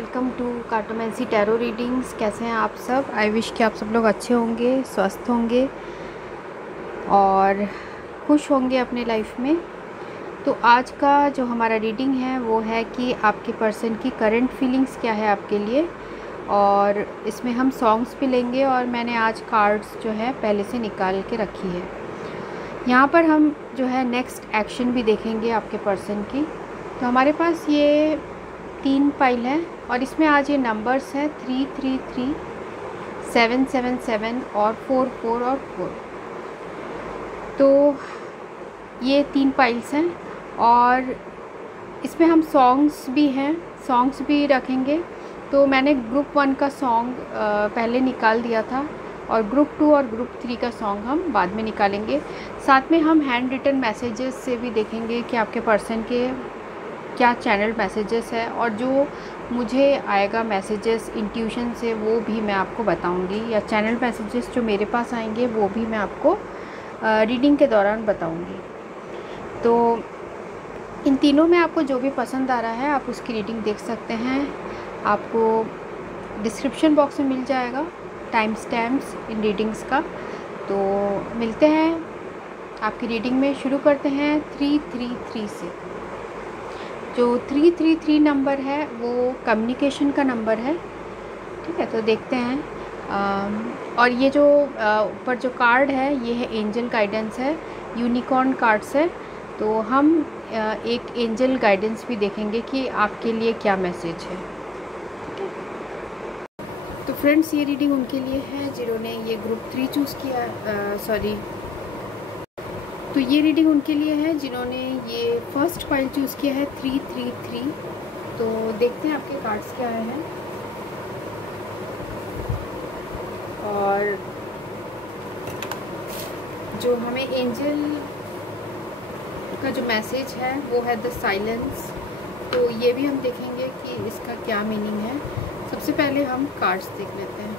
Welcome to cartomancy tarot readings. कैसे हैं आप सब? आई विश कि आप सब लोग अच्छे होंगे, स्वस्थ होंगे और खुश होंगे अपने लाइफ में। तो आज का जो हमारा रीडिंग है वो है कि आपके पर्सन की करंट फीलिंग्स क्या है आपके लिए, और इसमें हम सॉन्ग्स भी लेंगे और मैंने आज कार्ड्स जो है पहले से निकाल के रखी है। यहाँ पर हम जो है नेक्स्ट एक्शन भी देखेंगे आपके पर्सन की। तो हमारे पास ये 3 फाइल है और इसमें आज ये नंबर्स हैं 333, 777 और 44 और 4। तो ये 3 फाइल्स हैं और इसमें हम सॉन्ग्स भी रखेंगे। तो मैंने ग्रुप 1 का सॉन्ग पहले निकाल दिया था और ग्रुप 2 और ग्रुप 3 का सॉन्ग हम बाद में निकालेंगे। साथ में हम हैंड रिटन मैसेजेस से भी देखेंगे कि आपके पर्सन के क्या चैनल मैसेजेस है, और जो मुझे आएगा मैसेजेस इंट्यूशन से वो भी मैं आपको बताऊंगी, या चैनल मैसेजेस जो मेरे पास आएंगे वो भी मैं आपको रीडिंग के दौरान बताऊंगी। तो इन तीनों में आपको जो भी पसंद आ रहा है आप उसकी रीडिंग देख सकते हैं। आपको डिस्क्रिप्शन बॉक्स में मिल जाएगा टाइम स्टैम्प्स इन रीडिंग्स का। तो मिलते हैं आपकी रीडिंग में। शुरू करते हैं 333 से। जो 333 नंबर है वो कम्युनिकेशन का नंबर है, ठीक है। तो देखते हैं। और ये जो ऊपर जो कार्ड है ये है एंजल गाइडेंस है, यूनिकॉर्न कार्ड्स है। तो हम एक एंजल गाइडेंस भी देखेंगे कि आपके लिए क्या मैसेज है, ठीक है। तो फ्रेंड्स, ये रीडिंग उनके लिए है जिन्होंने ये ग्रुप 3 चूज़ किया। तो ये रीडिंग उनके लिए है जिन्होंने ये फर्स्ट फाइल चूज़ किया है 333। तो देखते हैं आपके कार्ड्स क्या आए हैं। और जो हमें एंजल का जो मैसेज है वो है द साइलेंस। तो ये भी हम देखेंगे कि इसका क्या मीनिंग है। सबसे पहले हम कार्ड्स देख लेते हैं,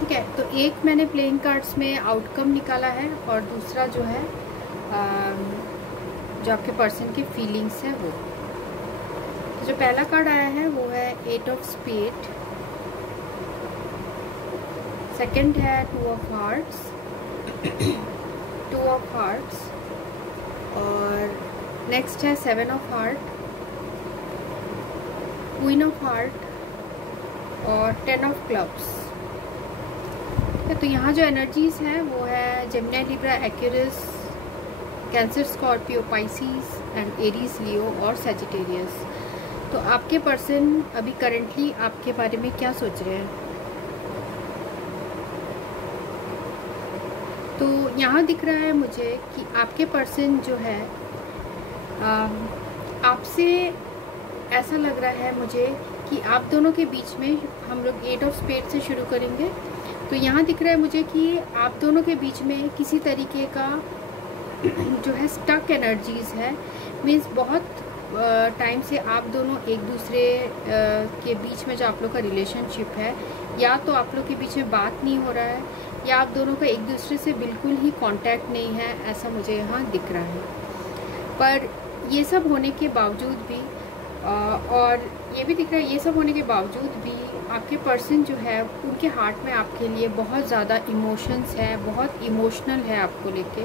ठीक है। तो एक मैंने प्लेइंग कार्ड्स में आउटकम निकाला है और दूसरा जो है जो आपके पर्सन की फीलिंग्स है वो। तो जो पहला कार्ड आया है वो है 8 ऑफ स्पेड, सेकंड है 2 ऑफ हार्ट्स, 2 ऑफ हार्ट्स, और नेक्स्ट है 7 of heart, queen of heart और 10 ऑफ क्लब्स। तो यहाँ जो एनर्जीज हैं वो है Gemini, Libra, Aquarius, Cancer, Scorpio, Pisces and Aries, Leo और सैजिटेरियस। तो आपके पर्सन अभी करंटली आपके बारे में क्या सोच रहे हैं? तो यहाँ दिख रहा है मुझे कि आपके पर्सन जो है आपसे ऐसा लग रहा है मुझे कि आप दोनों के बीच में, हम लोग 8 ऑफ स्पेड से शुरू करेंगे। तो यहाँ दिख रहा है मुझे कि आप दोनों के बीच में किसी तरीके का जो है स्टक एनर्जीज़ है। मीन्स बहुत टाइम से आप दोनों एक दूसरे के बीच में जो आप लोग का रिलेशनशिप है, या तो आप लोग के बीच में बात नहीं हो रहा है या आप दोनों का एक दूसरे से बिल्कुल ही कांटेक्ट नहीं है, ऐसा मुझे यहाँ दिख रहा है। पर ये सब होने के बावजूद भी और ये भी दिख रहा है, ये सब होने के बावजूद भी आपके पर्सन जो है उनके हार्ट में आपके लिए बहुत ज़्यादा इमोशंस है, बहुत इमोशनल है आपको लेके,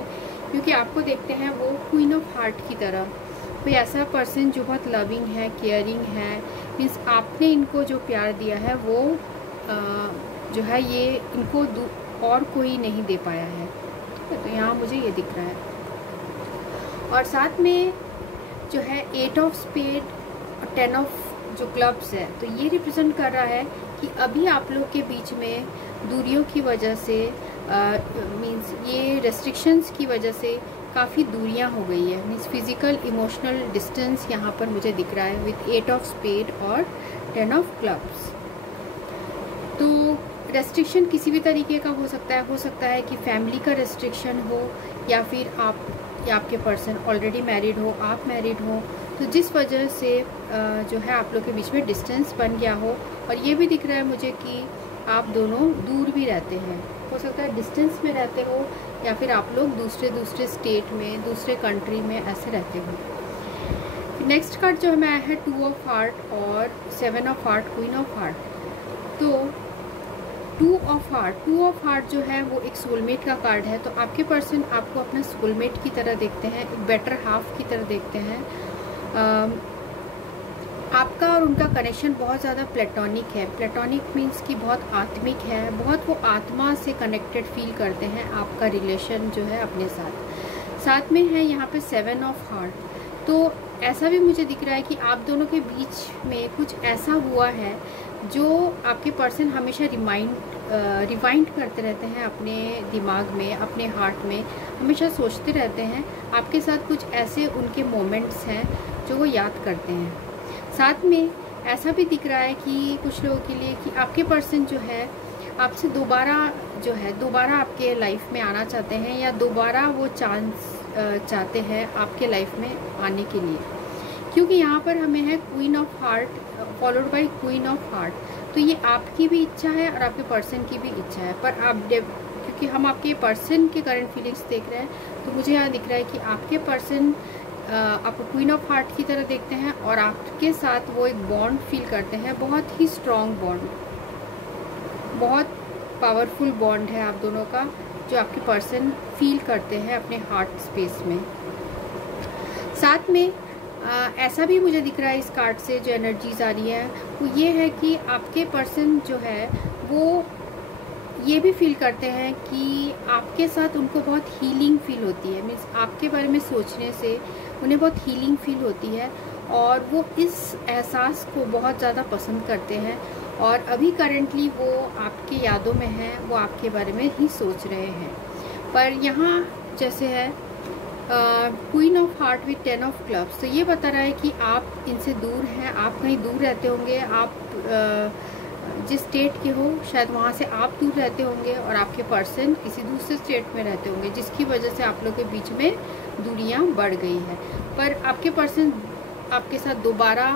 क्योंकि आपको देखते हैं वो क्वीन ऑफ हार्ट की तरह। कोई ऐसा पर्सन जो बहुत लविंग है, केयरिंग है। मीन्स आपने इनको जो प्यार दिया है वो जो है ये इनको और कोई नहीं दे पाया है, ठीक है। तो यहाँ मुझे ये दिख रहा है। और साथ में जो है 8 ऑफ स्पेड और 10 ऑफ जो क्लब्स है, तो ये रिप्रेजेंट कर रहा है कि अभी आप लोग के बीच में दूरियों की वजह से, मींस ये रेस्ट्रिक्शंस की वजह से काफ़ी दूरियां हो गई है। मींस फिजिकल इमोशनल डिस्टेंस यहाँ पर मुझे दिख रहा है विद 8 ऑफ स्पेड और 10 ऑफ क्लब्स। तो रेस्ट्रिक्शन किसी भी तरीके का हो सकता है कि फैमिली का रेस्ट्रिक्शन हो, या फिर आप या आपके पर्सन ऑलरेडी मैरिड हो, आप मैरिड हो, तो जिस वजह से जो है आप लोग के बीच में डिस्टेंस बन गया हो। और ये भी दिख रहा है मुझे कि आप दोनों दूर भी रहते हैं, हो सकता है डिस्टेंस में रहते हो, या फिर आप लोग दूसरे स्टेट में, दूसरे कंट्री में ऐसे रहते हो। नेक्स्ट कार्ड जो हमें आया है 2 ऑफ हार्ट और 7 of heart, queen of heart. तो 2 ऑफ हार्ट जो है वो एक सोलमेट का कार्ड है। तो आपके पर्सन आपको अपना सोलमेट की तरह देखते हैं, एक बेटर हाफ की तरह देखते हैं। आपका और उनका कनेक्शन बहुत ज़्यादा प्लेटोनिक है। प्लेटोनिक मीन्स कि बहुत आत्मिक है, बहुत वो आत्मा से कनेक्टेड फील करते हैं आपका रिलेशन जो है अपने साथ में है यहाँ पे 7 ऑफ हार्ट। तो ऐसा भी मुझे दिख रहा है कि आप दोनों के बीच में कुछ ऐसा हुआ है जो आपके पर्सन हमेशा रिवाइंड करते रहते हैं अपने दिमाग में, अपने हार्ट में, हमेशा सोचते रहते हैं। आपके साथ कुछ ऐसे उनके मोमेंट्स हैं जो वो याद करते हैं। साथ में ऐसा भी दिख रहा है कि कुछ लोगों के लिए कि आपके पर्सन जो है आपसे दोबारा आपके लाइफ में आना चाहते हैं, या दोबारा वो चांस चाहते हैं आपके लाइफ में आने के लिए, क्योंकि यहाँ पर हमें है queen of heart followed by queen of heart. तो ये आपकी भी इच्छा है और आपके पर्सन की भी इच्छा है, पर आप क्योंकि हम आपके पर्सन के करंट फीलिंग्स देख रहे हैं, तो मुझे यहाँ दिख रहा है कि आपके पर्सन आपको क्वीन ऑफ हार्ट की तरह देखते हैं और आपके साथ वो एक बॉन्ड फील करते हैं, बहुत ही स्ट्रॉन्ग बॉन्ड, बहुत पावरफुल बॉन्ड है आप दोनों का, जो आपके पर्सन फील करते हैं अपने हार्ट स्पेस में। साथ में ऐसा भी मुझे दिख रहा है इस कार्ड से जो एनर्जीज आ रही है वो ये है कि आपके पर्सन जो है वो ये भी फील करते हैं कि आपके साथ उनको बहुत हीलिंग फील होती है। मीन्स आपके बारे में सोचने से उन्हें बहुत हीलिंग फील होती है और वो इस एहसास को बहुत ज़्यादा पसंद करते हैं। और अभी करेंटली वो आपकी यादों में हैं, वो आपके बारे में ही सोच रहे हैं। पर यहाँ जैसे है queen of heart with 10 of clubs, तो ये बता रहा है कि आप इनसे दूर हैं, आप कहीं दूर रहते होंगे, आप जिस स्टेट के हो शायद वहाँ से आप दूर रहते होंगे और आपके पर्सन किसी दूसरे स्टेट में रहते होंगे, जिसकी वजह से आप लोग के बीच में दूरियाँ बढ़ गई है। पर आपके पर्सन आपके साथ दोबारा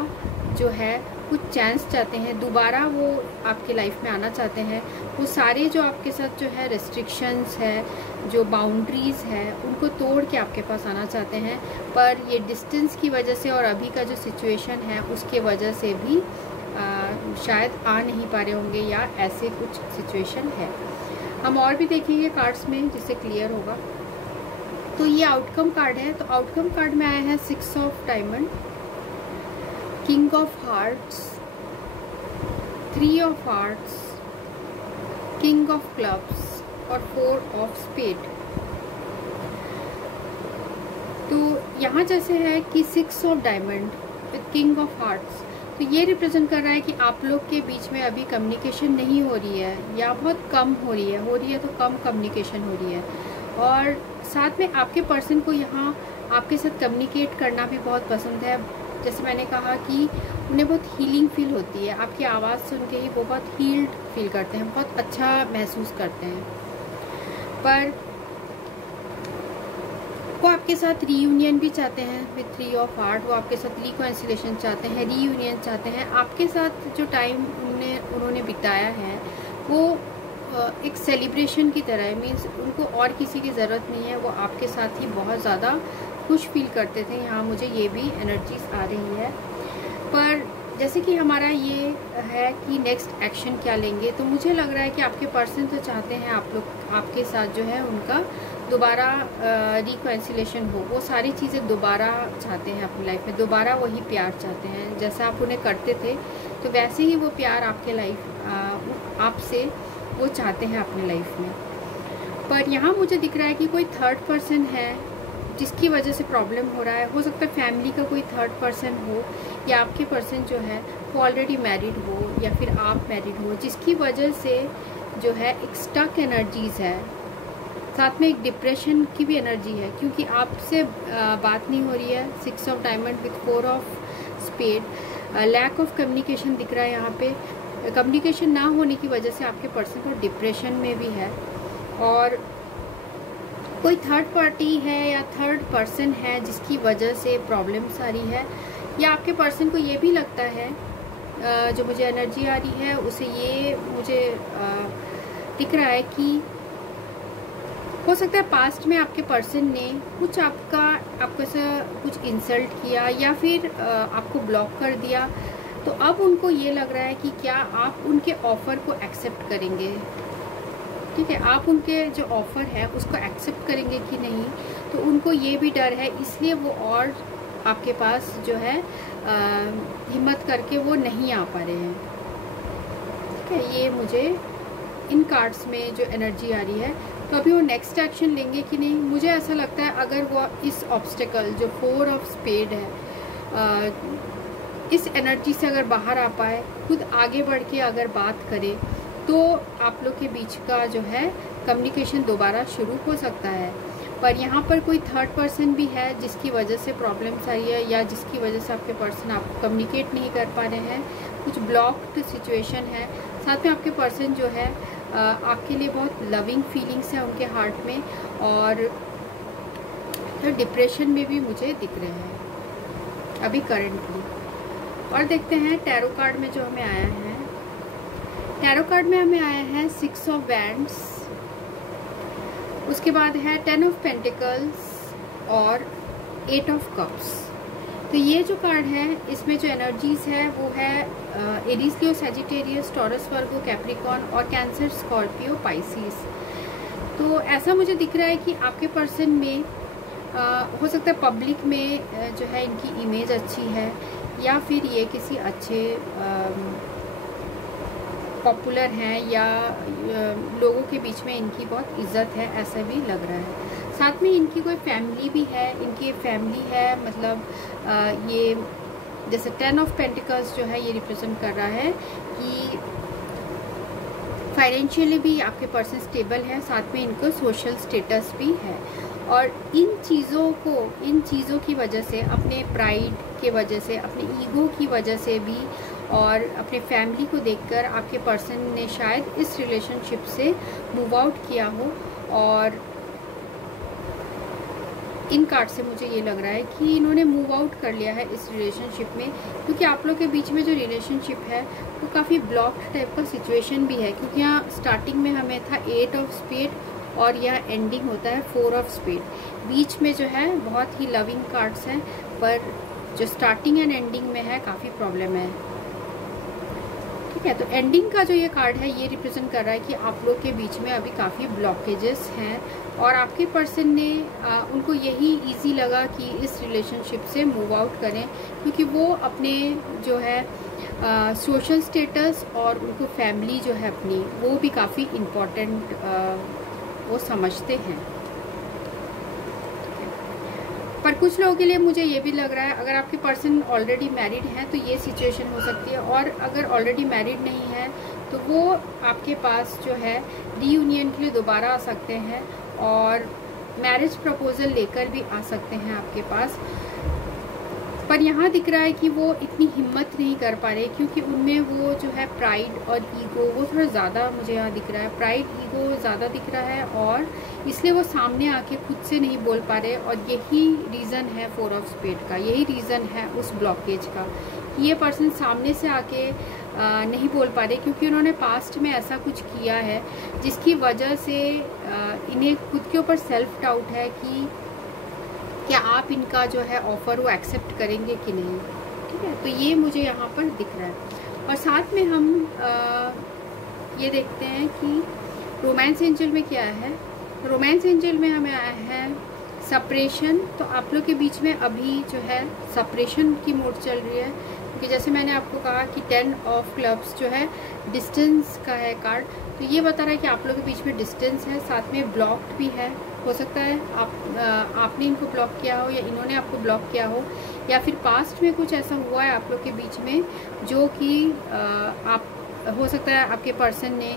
जो है कुछ चांस चाहते हैं, दोबारा वो आपके लाइफ में आना चाहते हैं। वो सारे जो आपके साथ जो है रेस्ट्रिक्शंस है, जो बाउंड्रीज़ है, उनको तोड़ के आपके पास आना चाहते हैं। पर ये डिस्टेंस की वजह से और अभी का जो सिचुएशन है उसके वजह से भी शायद आ नहीं पा रहे होंगे, या ऐसे कुछ सिचुएशन है। हम और भी देखेंगे कार्ड्स में जिससे क्लियर होगा। तो ये आउटकम कार्ड है। तो आउटकम कार्ड में आया है 6 of diamond, king of hearts, 3 of hearts, king of clubs और 4 ऑफ स्पेड। तो यहाँ जैसे है कि 6 of diamond with king of hearts, तो ये रिप्रेजेंट कर रहा है कि आप लोग के बीच में अभी कम्युनिकेशन नहीं हो रही है, या बहुत कम हो रही है तो कम कम्युनिकेशन हो रही है। और साथ में आपके पर्सन को यहाँ आपके साथ कम्युनिकेट करना भी बहुत पसंद है। जैसे मैंने कहा कि उन्हें बहुत हीलिंग फील होती है, आपकी आवाज़ सुन के ही वो बहुत हील्ड फील करते हैं, बहुत अच्छा महसूस करते हैं। पर वो आपके साथ रीयूनियन भी चाहते हैं विद 3 ऑफ हार्ट, वो आपके साथ रिकॉन्सिलेशन चाहते हैं, रीयूनियन चाहते हैं। आपके साथ जो टाइम उन्होंने बिताया है वो एक सेलिब्रेशन की तरह है। मीन्स उनको और किसी की ज़रूरत नहीं है, वो आपके साथ ही बहुत ज़्यादा खुश फील करते थे। यहाँ मुझे ये भी एनर्जीज आ रही है। पर जैसे कि हमारा ये है कि नेक्स्ट एक्शन क्या लेंगे, तो मुझे लग रहा है कि आपके पर्सन तो चाहते हैं आप लोग आपके साथ जो है उनका दोबारा रिकॉन्सिलेशन हो, वो सारी चीज़ें दोबारा चाहते हैं अपनी लाइफ में, दोबारा वही प्यार चाहते हैं जैसा आप उन्हें करते थे, तो वैसे ही वो प्यार आपके लाइफ आपसे वो चाहते हैं अपनी लाइफ में। पर यहाँ मुझे दिख रहा है कि कोई थर्ड पर्सन है जिसकी वजह से प्रॉब्लम हो रहा है। हो सकता है फैमिली का कोई थर्ड पर्सन हो, या आपके पर्सन जो है वो ऑलरेडी मैरिड हो, या फिर आप मैरिड हो, जिसकी वजह से जो है एक स्टक एनर्जीज़ है। साथ में एक डिप्रेशन की भी एनर्जी है, क्योंकि आपसे बात नहीं हो रही है। 6 of diamond with 4 of spade, lack of communication दिख रहा है यहाँ पे। कम्युनिकेशन ना होने की वजह से आपके पर्सन को डिप्रेशन में भी है, और कोई थर्ड पार्टी है या थर्ड पर्सन है जिसकी वजह से प्रॉब्लम्स आ रही है। या आपके पर्सन को ये भी लगता है, जो मुझे एनर्जी आ रही है उसे ये मुझे दिख रहा है कि हो सकता है पास्ट में आपके पर्सन ने कुछ आपको से कुछ इंसल्ट किया या फिर आपको ब्लॉक कर दिया। तो अब उनको ये लग रहा है कि क्या आप उनके ऑफ़र को एक्सेप्ट करेंगे, ठीक है, आप उनके जो ऑफ़र है उसको एक्सेप्ट करेंगे कि नहीं। तो उनको ये भी डर है, इसलिए वो और आपके पास जो है हिम्मत करके वो नहीं आ पा रहे हैं, ठीक है। ये मुझे इन कार्ड्स में जो एनर्जी आ रही है, तो अभी वो नेक्स्ट एक्शन लेंगे कि नहीं। मुझे ऐसा लगता है अगर वो इस ऑब्स्टेकल जो 4 ऑफ स्पेड है, इस एनर्जी से अगर बाहर आ पाए, खुद आगे बढ़ के अगर बात करे, तो आप लोग के बीच का जो है कम्युनिकेशन दोबारा शुरू हो सकता है। पर यहाँ पर कोई थर्ड पर्सन भी है जिसकी वजह से प्रॉब्लम्स आई है, या जिसकी वजह से आपके पर्सन आपको कम्युनिकेट नहीं कर पा रहे हैं, कुछ ब्लॉक्ड सिचुएशन है। साथ में आपके पर्सन जो है आपके लिए बहुत लविंग फीलिंग्स है उनके हार्ट में, और डिप्रेशन में भी मुझे दिख रहे हैं अभी करंटली। और देखते हैं टैरो कार्ड में जो हमें आया है। टैरो कार्ड में हमें आया है 6 ऑफ वैंड्स, उसके बाद है 10 ऑफ पेंटिकल्स और 8 ऑफ कप्स। तो ये जो कार्ड है इसमें जो एनर्जीज है वो है एरीज, लियो, सैजिटेरियस, टॉरस, वर्गो, कैप्रिकॉर्न और कैंसर, स्कॉर्पियो, पाइसिस। तो ऐसा मुझे दिख रहा है कि आपके पर्सन में हो सकता है पब्लिक में जो है इनकी इमेज अच्छी है, या फिर ये किसी अच्छे पॉपुलर हैं, या लोगों के बीच में इनकी बहुत इज्जत है, ऐसा भी लग रहा है। साथ में इनकी कोई फैमिली भी है, इनकी फैमिली है, मतलब ये जैसे 10 ऑफ पेंटिकल्स जो है ये रिप्रेजेंट कर रहा है कि फाइनेंशियली भी आपके पर्सन स्टेबल है, साथ में इनको सोशल स्टेटस भी है। और इन चीज़ों की वजह से, अपने प्राइड के वजह से, अपने ईगो की वजह से भी, और अपने फैमिली को देखकर आपके पर्सन ने शायद इस रिलेशनशिप से मूव आउट किया हो। और इन कार्ड से मुझे ये लग रहा है कि इन्होंने मूव आउट कर लिया है इस रिलेशनशिप में, क्योंकि आप लोग के बीच में जो रिलेशनशिप है वो काफ़ी ब्लॉक्ड टाइप का सिचुएशन भी है। क्योंकि यहाँ स्टार्टिंग में हमें था 8 ऑफ स्पेड और यहाँ एंडिंग होता है 4 ऑफ स्पेड। बीच में जो है बहुत ही लविंग कार्ड्स हैं, पर जो स्टार्टिंग एंड एंडिंग में है काफ़ी प्रॉब्लम है, ठीक है। तो एंडिंग का जो ये कार्ड है ये रिप्रेजेंट कर रहा है कि आप लोग के बीच में अभी काफ़ी ब्लॉकेजेस हैं, और आपके पर्सन ने उनको यही इजी लगा कि इस रिलेशनशिप से मूव आउट करें, क्योंकि वो अपने जो है सोशल स्टेटस और उनको फैमिली जो है अपनी, वो भी काफ़ी इम्पोर्टेंट वो समझते हैं। पर कुछ लोगों के लिए मुझे ये भी लग रहा है, अगर आपके पर्सन ऑलरेडी मैरिड हैं तो ये सिचुएशन हो सकती है, और अगर ऑलरेडी मैरिड नहीं है तो वो आपके पास जो है रीयूनियन के लिए दोबारा आ सकते हैं, और मैरिज प्रपोजल लेकर भी आ सकते हैं आपके पास। पर यहाँ दिख रहा है कि वो इतनी हिम्मत नहीं कर पा रहे, क्योंकि उनमें वो जो है प्राइड और ईगो वो थोड़ा ज़्यादा मुझे यहाँ दिख रहा है, प्राइड ईगो ज़्यादा दिख रहा है, और इसलिए वो सामने आके खुद से नहीं बोल पा रहे। और यही रीज़न है 4 ऑफ स्पेड का, यही रीज़न है उस ब्लॉकेज का, ये पर्सन सामने से आके नहीं बोल पा रहे, क्योंकि उन्होंने पास्ट में ऐसा कुछ किया है जिसकी वजह से इन्हें खुद के ऊपर सेल्फ डाउट है कि क्या आप इनका जो है ऑफ़र वो एक्सेप्ट करेंगे कि नहीं, ठीक है। तो ये मुझे यहाँ पर दिख रहा है। और साथ में हम ये देखते हैं कि रोमांस एंजल में क्या है। रोमांस एंजल में हमें आया है सेपरेशन। तो आप लोग के बीच में अभी जो है सेपरेशन की मोड चल रही है, क्योंकि जैसे मैंने आपको कहा कि 10 ऑफ क्लब्स जो है डिस्टेंस का है कार्ड, तो ये बता रहा है कि आप लोग के बीच में डिस्टेंस है, साथ में ब्लॉक्ड भी है। हो सकता है आपने इनको ब्लॉक किया हो, या इन्होंने आपको ब्लॉक किया हो, या फिर पास्ट में कुछ ऐसा हुआ है आप लोग के बीच में जो कि आप हो सकता है आपके पर्सन ने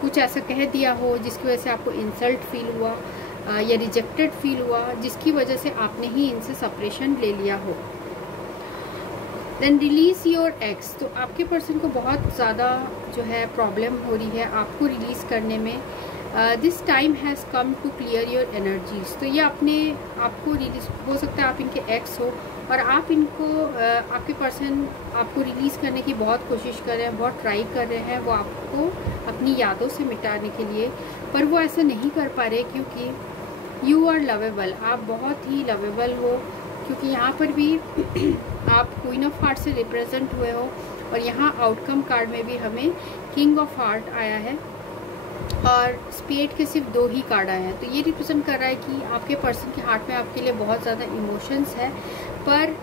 कुछ ऐसा कह दिया हो जिसकी वजह से आपको इंसल्ट फील हुआ या रिजेक्टेड फील हुआ, जिसकी वजह से आपने ही इनसे सेपरेशन ले लिया हो। Then release your ex. तो आपके पर्सन को बहुत ज़्यादा जो है प्रॉब्लम हो रही है आपको रिलीज़ करने में। This time has come to clear your energies. तो ये अपने आपको रिलीज हो सकता है, आप इनके एक्स हो और आप इनको आपके पर्सन आपको रिलीज़ करने की बहुत कोशिश कर रहे हैं, बहुत ट्राई कर रहे हैं वो आपको अपनी यादों से मिटाने के लिए, पर वो ऐसा नहीं कर पा रहे क्योंकि यू आर लवेबल, आप बहुत ही लवेबल हो। क्योंकि यहाँ पर भी आप क्वीन ऑफ हार्ट से रिप्रेजेंट हुए हो और यहाँ आउटकम कार्ड में भी हमें किंग ऑफ हार्ट आया है और स्पेड के सिर्फ 2 ही कार्ड आए हैं। तो ये रिप्रेजेंट कर रहा है कि आपके पर्सन के हार्ट में आपके लिए बहुत ज़्यादा इमोशंस है, पर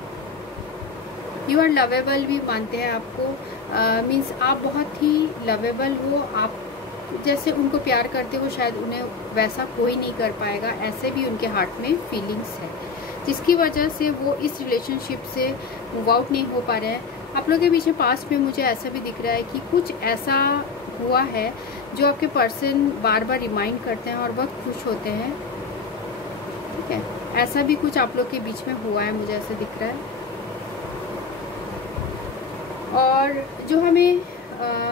यू आर लवेबल भी मानते हैं आपको। मीन्स आप बहुत ही लवेबल हो, आप जैसे उनको प्यार करते हो शायद उन्हें वैसा कोई नहीं कर पाएगा, ऐसे भी उनके हार्ट में फीलिंग्स है, जिसकी वजह से वो इस रिलेशनशिप से मूव आउट नहीं हो पा रहे हैं। आप लोगों के बीच में पास्ट में मुझे ऐसा भी दिख रहा है कि कुछ ऐसा हुआ है जो आपके पर्सन बार बार रिमाइंड करते हैं और बहुत खुश होते हैं, ठीक है। ऐसा भी कुछ आप लोग के बीच में हुआ है, मुझे ऐसा दिख रहा है। और जो हमें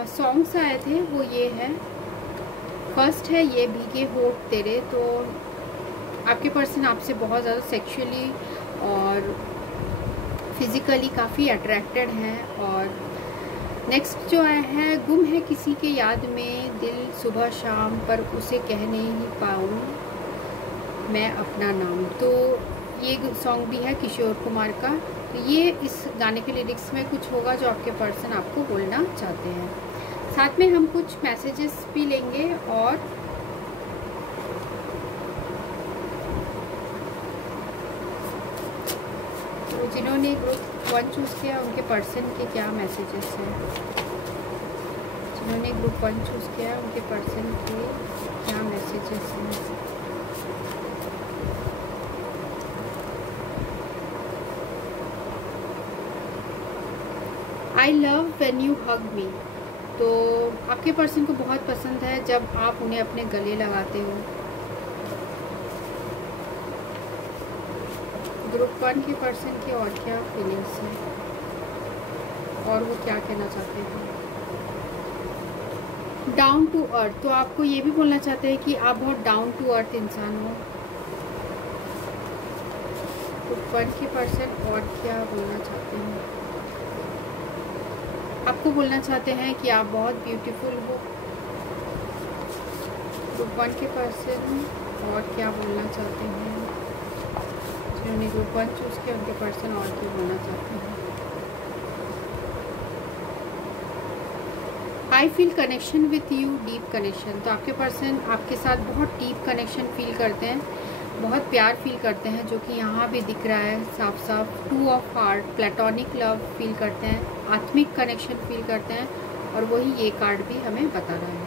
सॉन्ग्स आए थे वो ये है, फर्स्ट है ये भीगे होठ तेरे। तो आपके पर्सन आपसे बहुत ज़्यादा सेक्सुअली और फिज़िकली काफ़ी अट्रैक्टेड हैं। और नेक्स्ट जो आया है, गुम है किसी के याद में दिल सुबह शाम, पर उसे कह नहीं पाऊँ मैं अपना नाम। तो ये सॉन्ग भी है किशोर कुमार का। तो ये इस गाने के लिरिक्स में कुछ होगा जो आपके पर्सन आपको बोलना चाहते हैं। साथ में हम कुछ मैसेजेस भी लेंगे और तो जिन्होंने ग्रुप 1 चूज़ किया उनके पर्सन के क्या मैसेजेस हैं, जिन्होंने ग्रुप 1 चूज़ किया उनके पर्सन के क्या मैसेजेस हैं। I love when you hug me. तो आपके पर्सन को बहुत पसंद है जब आप उन्हें अपने गले लगाते हो। ग्रुप 1 के पर्सन की और क्या फीलिंग्स हैं और वो क्या कहना चाहते हैं। डाउन टू अर्थ, तो आपको ये भी बोलना चाहते हैं कि आप बहुत डाउन टू अर्थ इंसान हो। ग्रुप 1 के पर्सन और क्या बोलना चाहते हैं, आपको बोलना चाहते हैं कि आप बहुत ब्यूटीफुल हो। ग्रुप 1 के पर्सन और क्या बोलना चाहते हैं, जिन्होंने ग्रुप 1 चूज़ किया उनके पर्सन और क्या बोलना चाहते हैं। I feel connection with you, deep connection. तो आपके पर्सन आपके साथ बहुत डीप कनेक्शन फील करते हैं, बहुत प्यार फील करते हैं, जो कि यहाँ भी दिख रहा है साफ साफ। 2 of heart, platonic love feel करते हैं, आत्मिक कनेक्शन फील करते हैं और वही ये कार्ड भी हमें बता रहा है।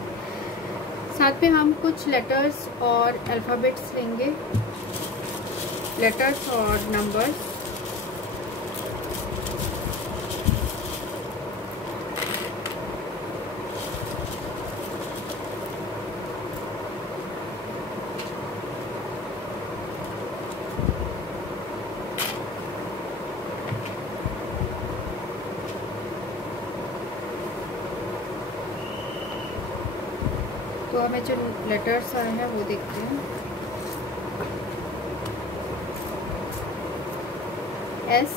साथ में हम कुछ लेटर्स और अल्फ़ाबेट्स लेंगे, लेटर्स और नंबर्स। तो हमें जो लेटर्स आए हैं वो देखते हैं। S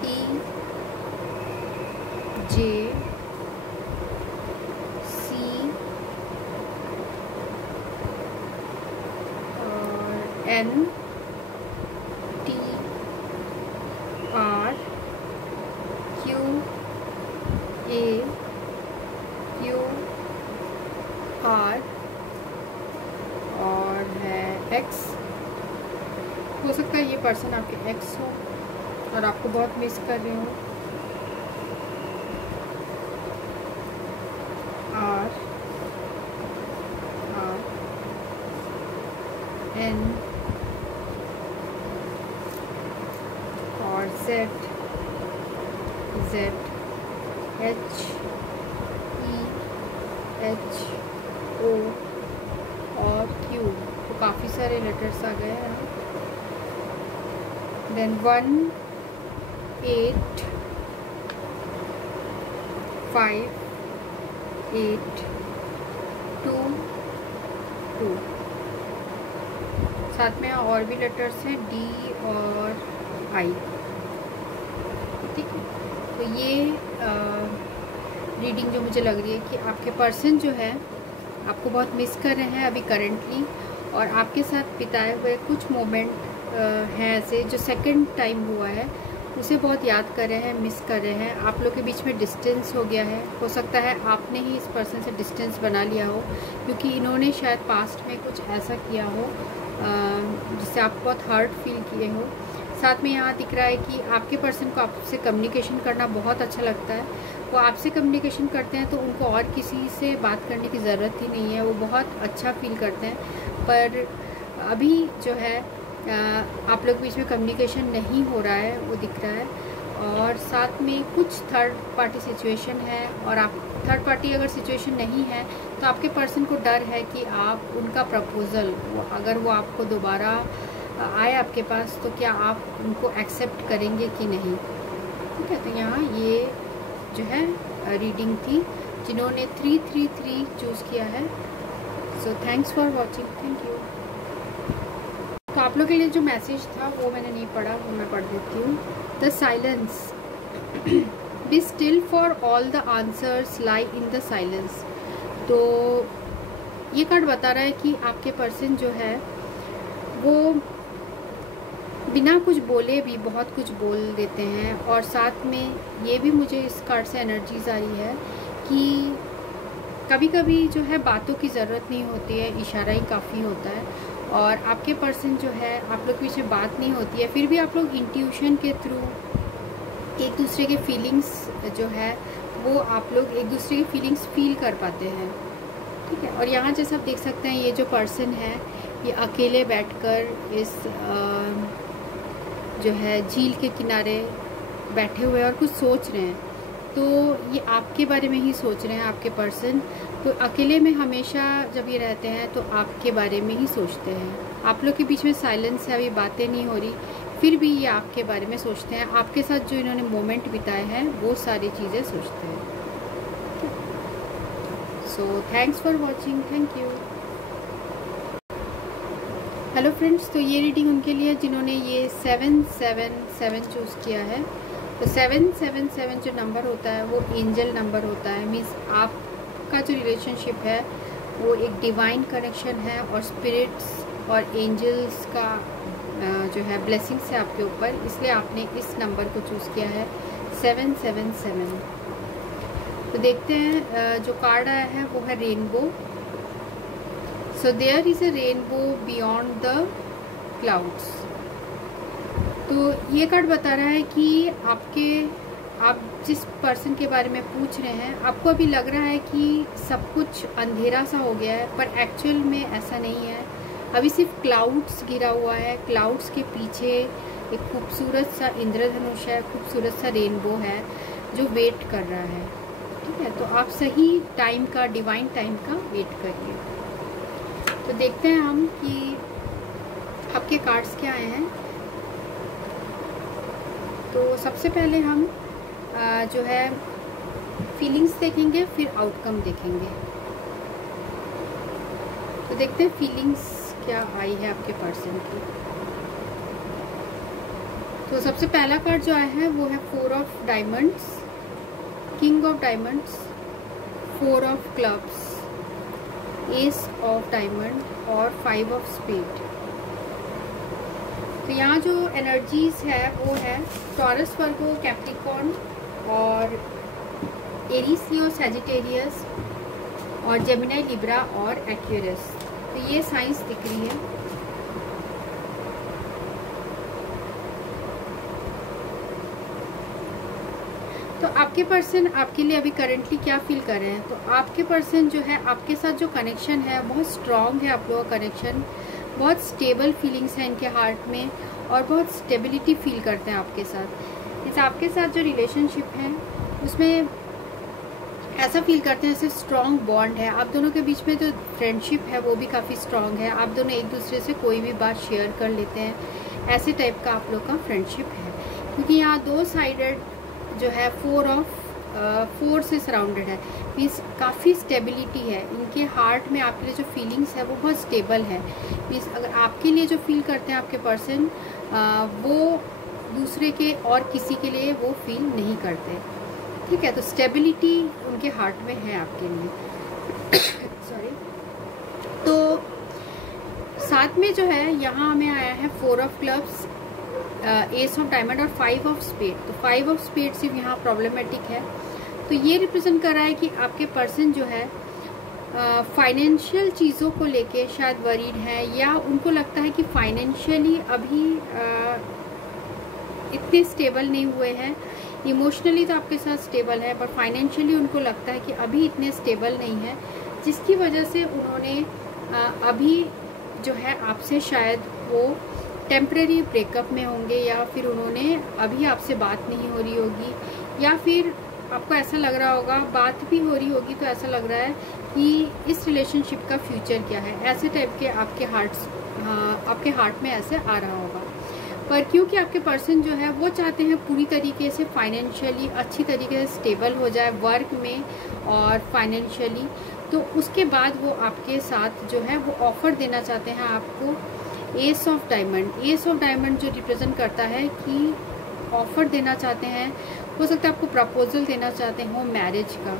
T J C और N T R Q A Q R और है X। हो सकता है ये पर्सन आपके एक्स हो और आपको बहुत मिस कर रहे हो। R R N और Z Z H E H O और Q। तो काफ़ी सारे लेटर्स आ गए हैं। देन 1 8 5 8 2 2। साथ में और भी लेटर्स हैं D और I, ठीक है। तो ये रीडिंग जो मुझे लग रही है कि आपके पर्सन जो है आपको बहुत मिस कर रहे हैं अभी करेंटली, और आपके साथ बिताए हुए कुछ मोमेंट हैं ऐसे जो सेकंड टाइम हुआ है, उसे बहुत याद कर रहे हैं, मिस कर रहे हैं। आप लोग के बीच में डिस्टेंस हो गया है, हो सकता है आपने ही इस पर्सन से डिस्टेंस बना लिया हो, क्योंकि इन्होंने शायद पास्ट में कुछ ऐसा किया हो जिससे आप बहुत हर्ट फील किए हो। साथ में यहाँ दिख रहा है कि आपके पर्सन को आपसे कम्युनिकेशन करना बहुत अच्छा लगता है। वो आपसे कम्युनिकेशन करते हैं तो उनको और किसी से बात करने की ज़रूरत ही नहीं है, वो बहुत अच्छा फील करते हैं। पर अभी जो है आप लोग के बीच में कम्युनिकेशन नहीं हो रहा है, वो दिख रहा है। और साथ में कुछ थर्ड पार्टी सिचुएशन है, और आप थर्ड पार्टी अगर सिचुएशन नहीं है तो आपके पर्सन को डर है कि आप उनका प्रपोज़ल अगर वो आपको दोबारा आए आपके पास तो क्या आप उनको एक्सेप्ट करेंगे कि नहीं, ठीक है। तो यहाँ ये जो है रीडिंग थी जिन्होंने 333 चूज़ किया है। सो thanks for watching, thank you. तो आप लोग के लिए जो मैसेज था वो मैंने नहीं पढ़ा, वो मैं पढ़ देती हूँ। The silence, be still for all the answers lie in the silence. तो ये कार्ड बता रहा है कि आपके पर्सन जो है वो बिना कुछ बोले भी बहुत कुछ बोल देते हैं, और साथ में ये भी मुझे इस कार्ड से एनर्जीज आ रही है कि कभी कभी जो है बातों की ज़रूरत नहीं होती है, इशारा ही काफ़ी होता है। और आपके पर्सन जो है आप लोग के पीछे बात नहीं होती है, फिर भी आप लोग इंट्यूशन के थ्रू एक दूसरे के फीलिंग्स जो है वो आप लोग एक दूसरे की फीलिंग्स फील कर पाते हैं, ठीक है। और यहाँ जैसे आप देख सकते हैं ये जो पर्सन है ये अकेले बैठकर इस जो है झील के किनारे बैठे हुए और कुछ सोच रहे हैं। तो ये आपके बारे में ही सोच रहे हैं आपके पर्सन। तो अकेले में हमेशा जब ये रहते हैं तो आपके बारे में ही सोचते हैं। आप लोग के बीच में साइलेंस है, अभी बातें नहीं हो रही, फिर भी ये आपके बारे में सोचते हैं। आपके साथ जो इन्होंने मोमेंट बिताए हैं वो सारी चीज़ें सोचते हैं। सो thanks for watching, thank you. Hello friends, तो ये रीडिंग उनके लिए जिन्होंने ये 777 चूज़ किया है। तो 777 जो नंबर होता है वो एंजल नंबर होता है। मीन्स आपका जो रिलेशनशिप है वो एक डिवाइन कनेक्शन है, और स्पिरिट्स और एंजल्स का जो है ब्लेसिंग्स है आपके ऊपर, इसलिए आपने इस नंबर को चूज़ किया है 777। तो देखते हैं जो कार्ड आया है वो है rainbow. So there is a rainbow beyond the clouds. तो ये कार्ड बता रहा है कि आप जिस पर्सन के बारे में पूछ रहे हैं आपको अभी लग रहा है कि सब कुछ अंधेरा सा हो गया है, पर एक्चुअल में ऐसा नहीं है। अभी सिर्फ क्लाउड्स गिरा हुआ है, क्लाउड्स के पीछे एक खूबसूरत सा इंद्रधनुष है, खूबसूरत सा रेनबो है जो वेट कर रहा है, ठीक है। तो आप सही टाइम का, डिवाइन टाइम का वेट करिए। तो देखते हैं हम कि आपके कार्ड्स क्या आए हैं। तो सबसे पहले हम जो है फीलिंग्स देखेंगे, फिर आउटकम देखेंगे। तो देखते हैं फीलिंग्स क्या आई है आपके पर्सन की। तो सबसे पहला कार्ड जो आया है वो है 4 of diamonds, king of diamonds, 4 of clubs, S of diamond और 5 ऑफ स्पेड। तो यहाँ जो एनर्जीज है वो है टॉरस, वर्गो, कैप्रिकॉर्न और एरीज, लियो, सैजिटेरियस और जेमिनी, लिब्रा और एक्वेरियस। तो ये साइंस दिख रही है। तो आपके पर्सन आपके लिए अभी करंटली क्या फील कर रहे हैं। तो आपके पर्सन जो है आपके साथ जो कनेक्शन है बहुत स्ट्रॉन्ग है। आप लोगों का कनेक्शन बहुत स्टेबल फीलिंग्स है इनके हार्ट में, और बहुत स्टेबिलिटी फील करते हैं आपके साथ। इस आपके साथ जो रिलेशनशिप है उसमें ऐसा फील करते हैं जैसे स्ट्रॉन्ग बॉन्ड है। आप दोनों के बीच में जो फ्रेंडशिप है वो भी काफ़ी स्ट्रॉन्ग है। आप दोनों एक दूसरे से कोई भी बात शेयर कर लेते हैं, ऐसे टाइप का आप लोग का फ्रेंडशिप है। क्योंकि यहाँ 2 साइडेड जो है 4 ऑफ फोर्स से सराउंडेड है, मीन्स काफ़ी स्टेबिलिटी है इनके हार्ट में। आपके लिए जो फीलिंग्स है वो बहुत स्टेबल है, मीन्स अगर आपके लिए जो फील करते हैं आपके पर्सन, वो दूसरे के और किसी के लिए वो फील नहीं करते। ठीक है, तो स्टेबिलिटी उनके हार्ट में है आपके लिए। सॉरी। तो साथ में जो है यहाँ हमें आया है 4 of clubs, S of diamond और 5 ऑफ स्पेड। तो 5 ऑफ स्पेड सिर्फ यहाँ प्रॉब्लमेटिक है। तो ये रिप्रेजेंट कर रहा है कि आपके पर्सन जो है फाइनेंशियल चीज़ों को लेके शायद वरीड है, या उनको लगता है कि फाइनेंशियली अभी इतने स्टेबल नहीं हुए हैं। इमोशनली तो आपके साथ स्टेबल है, पर फाइनेंशियली उनको लगता है कि अभी इतने स्टेबल नहीं है, जिसकी वजह से उन्होंने अभी जो है आपसे शायद वो टेम्परेरी ब्रेकअप में होंगे, या फिर उन्होंने अभी आपसे बात नहीं हो रही होगी, या फिर आपको ऐसा लग रहा होगा बात भी हो रही होगी तो ऐसा लग रहा है कि इस रिलेशनशिप का फ्यूचर क्या है, ऐसे टाइप के आपके हार्ट में ऐसे आ रहा होगा। पर क्योंकि आपके पर्सन जो है वो चाहते हैं पूरी तरीके से फाइनेंशियली अच्छी तरीके से स्टेबल हो जाए वर्क में और फाइनेंशियली, तो उसके बाद वो आपके साथ जो है वो ऑफर देना चाहते हैं आपको। S of diamond, S of diamond जो रिप्रेजेंट करता है कि ऑफर देना चाहते हैं, हो सकता है आपको प्रपोजल देना चाहते हो मैरिज का।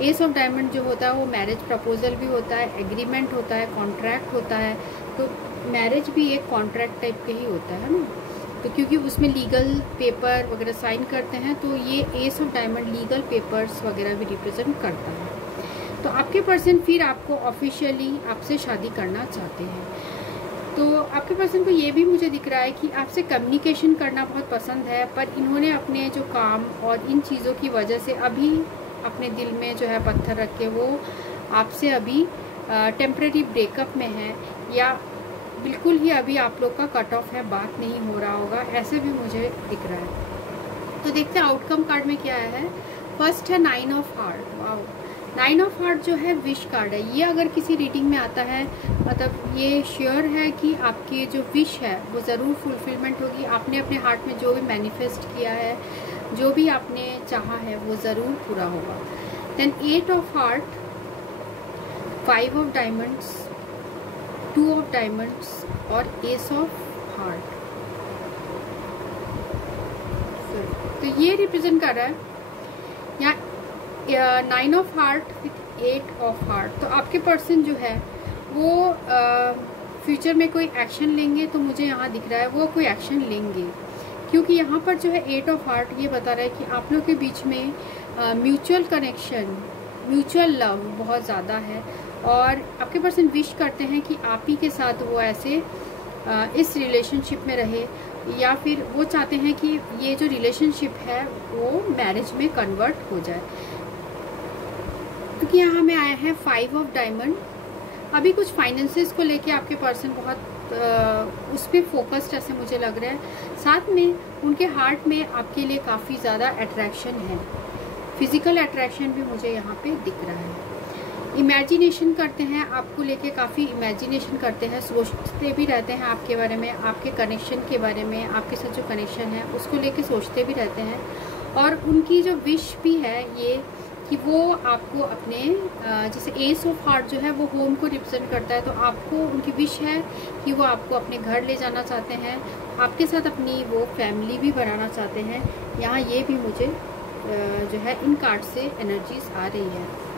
एस ऑफ डायमंड जो होता है वो मैरिज प्रपोजल भी होता है, एग्रीमेंट होता है, कॉन्ट्रैक्ट होता है। तो मैरिज भी एक कॉन्ट्रैक्ट टाइप का ही होता है ना, तो क्योंकि उसमें लीगल पेपर वगैरह साइन करते हैं, तो ये S of diamond legal papers वगैरह भी रिप्रेजेंट करता है। तो आपके पर्सन फिर आपको ऑफिशियली आपसे शादी करना चाहते हैं। तो आपके पर्सन को ये भी मुझे दिख रहा है कि आपसे कम्युनिकेशन करना बहुत पसंद है, पर इन्होंने अपने जो काम और इन चीज़ों की वजह से अभी अपने दिल में जो है पत्थर रख के वो आपसे अभी टेम्परेरी ब्रेकअप में है, या बिल्कुल ही अभी आप लोग का कट ऑफ है, बात नहीं हो रहा होगा, ऐसे भी मुझे दिख रहा है। तो देखते हैं आउटकम कार्ड में क्या आया है। फर्स्ट है 9 of heart. Wow, 9 of heart जो है विश कार्ड है। ये अगर किसी रीडिंग में आता है मतलब ये श्योर है कि आपकी जो विश है वो ज़रूर फुलफिलमेंट होगी। आपने अपने हार्ट में जो भी मैनिफेस्ट किया है, जो भी आपने चाहा है वो ज़रूर पूरा होगा। Then 8 of heart, 5 of diamonds, 2 of diamonds और एस ऑफ हार्ट। तो ये रिप्रेजेंट कर रहा है यहाँ 9 of heart with 8 of heart. तो आपके पर्सन जो है वो फ्यूचर में कोई एक्शन लेंगे, तो मुझे यहाँ दिख रहा है वो कोई एक्शन लेंगे, क्योंकि यहाँ पर जो है 8 ऑफ हार्ट ये बता रहा है कि आप लोग के बीच में म्यूचुअल कनेक्शन, म्यूचुअल लव बहुत ज़्यादा है, और आपके पर्सन विश करते हैं कि आप ही के साथ वो ऐसे इस रिलेशनशिप में रहे, या फिर वो चाहते हैं कि ये जो रिलेशनशिप है वो मैरिज में कन्वर्ट हो जाए। क्योंकि यहाँ हमें आया है 5 ऑफ डायमंड। अभी कुछ फाइनेंसेस को लेके आपके पर्सन बहुत उस पर फोकस्ड ऐसे मुझे लग रहा है। साथ में उनके हार्ट में आपके लिए काफ़ी ज़्यादा अट्रैक्शन है, फिजिकल अट्रैक्शन भी मुझे यहाँ पे दिख रहा है। इमेजिनेशन करते हैं आपको लेके, काफ़ी इमेजिनेशन करते हैं, सोचते भी रहते हैं आपके बारे में, आपके कनेक्शन के बारे में, आपके साथ जो कनेक्शन है उसको लेके सोचते भी रहते हैं। और उनकी जो विश भी है ये कि वो आपको अपने जैसे एस ऑफ हार्ट जो है वो होम को रिप्रेजेंट करता है, तो आपको उनकी विश है कि वो आपको अपने घर ले जाना चाहते हैं, आपके साथ अपनी वो फैमिली भी बनाना चाहते हैं। यहाँ ये भी मुझे जो है इन कार्ड से एनर्जीज आ रही है।